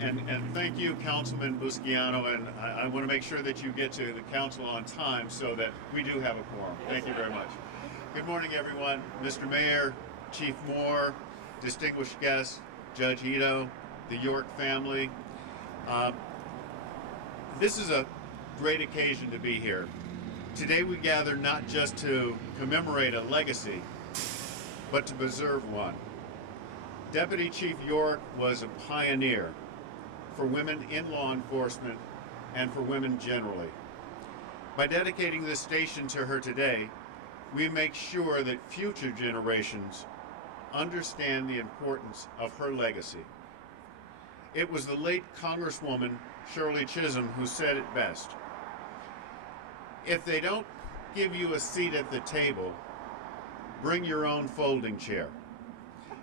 And thank you, Councilman Busciano, and I want to make sure that you get to the council on time so that we do have a quorum. Thank you very much. Good morning, everyone. Mr. Mayor, Chief Moore, distinguished guests, Judge Ito, the York family. This is a great occasion to be here. Today we gather not just to commemorate a legacy, but to preserve one. Deputy Chief York was a pioneer for women in law enforcement and for women generally. By dedicating this station to her today, we make sure that future generations understand the importance of her legacy. It was the late Congresswoman Shirley Chisholm who said it best. If they don't give you a seat at the table, bring your own folding chair.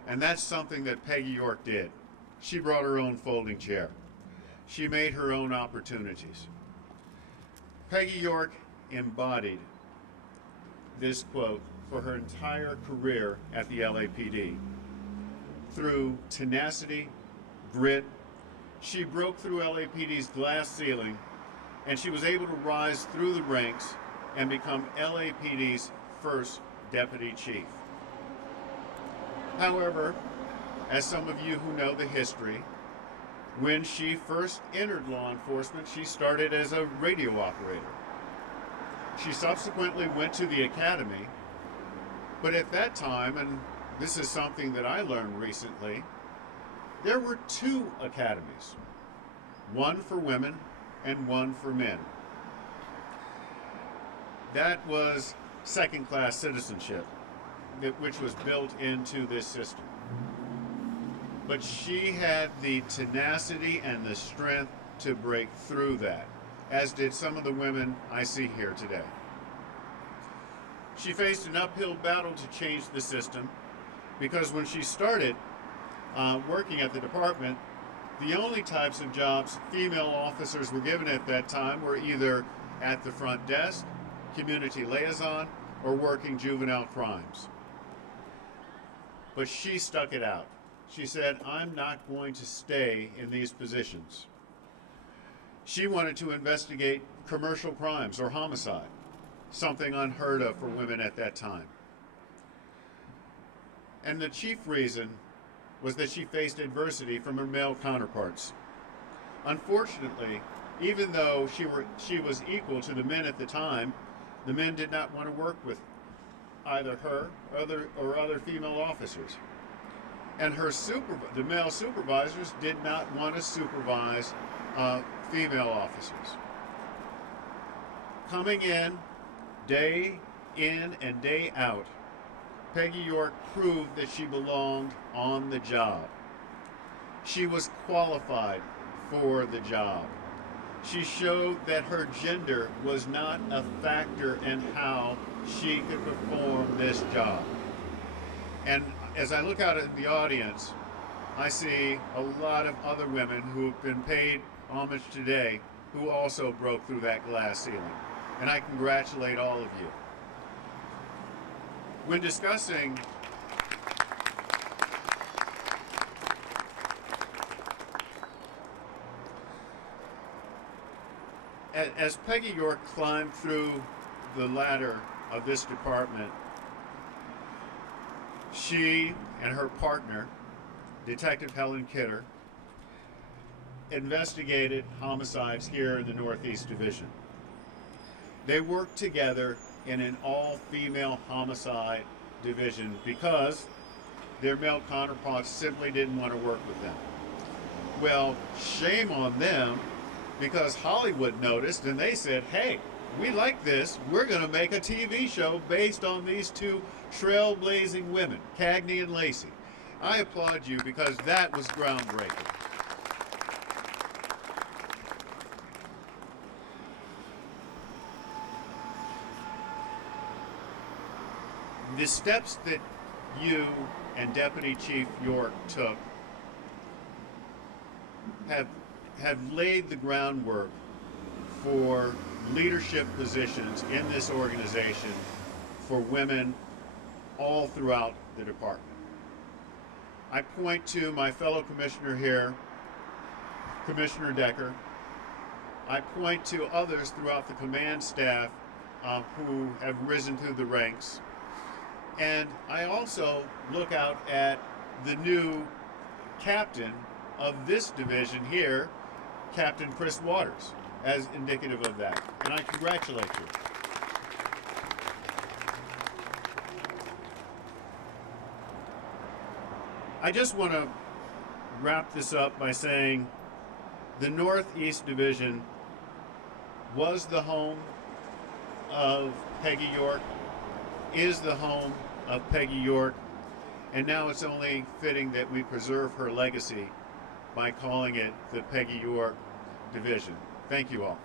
And that's something that Peggy York did. She brought her own folding chair. She made her own opportunities. Peggy York embodied this quote for her entire career at the LAPD. Through tenacity, grit, she broke through LAPD's glass ceiling, and she was able to rise through the ranks and become LAPD's first deputy chief. However, as some of you who know the history, when she first entered law enforcement, she started as a radio operator. She subsequently went to the academy, but at that time, and this is something that I learned recently, there were two academies, one for women and one for men. That was second-class citizenship, which was built into this system. But she had the tenacity and the strength to break through that, as did some of the women I see here today. She faced an uphill battle to change the system because when she started working at the department, the only types of jobs female officers were given at that time were either at the front desk, community liaison, or working juvenile crimes. But she stuck it out. She said, I'm not going to stay in these positions. She wanted to investigate commercial crimes or homicide, something unheard of for women at that time. And the chief reason was that she faced adversity from her male counterparts. Unfortunately, even though she was equal to the men at the time, the men did not want to work with either her or other female officers. And the male supervisors did not want to supervise female officers. Coming in and day out, Peggy York proved that she belonged on the job. She was qualified for the job. She showed that her gender was not a factor in how she could perform this job. And as I look out at the audience, I see a lot of other women who have been paid homage today who also broke through that glass ceiling. And I congratulate all of you. When discussing as Peggy York climbed through the ladder of this department, she and her partner, Detective Helen Kidder, investigated homicides here in the Northeast Division. They worked together in an all-female homicide division because their male counterparts simply didn't want to work with them. Well, shame on them, because Hollywood noticed and they said, hey, we like this, we're going to make a TV show based on these two trailblazing women, Cagney and Lacey. I applaud you because that was groundbreaking. The steps that you and Deputy Chief York took have laid the groundwork for leadership positions in this organization for women all throughout the department. I point to my fellow commissioner here, Commissioner Decker. I point to others throughout the command staff who have risen through the ranks. And I also look out at the new captain of this division here, Captain Chris Waters, as indicative of that. And I congratulate you. I just want to wrap this up by saying the Northeast Division was the home of Peggy York, is the home of Peggy York, and now it's only fitting that we preserve her legacy by calling it the Peggy York Division. Thank you all.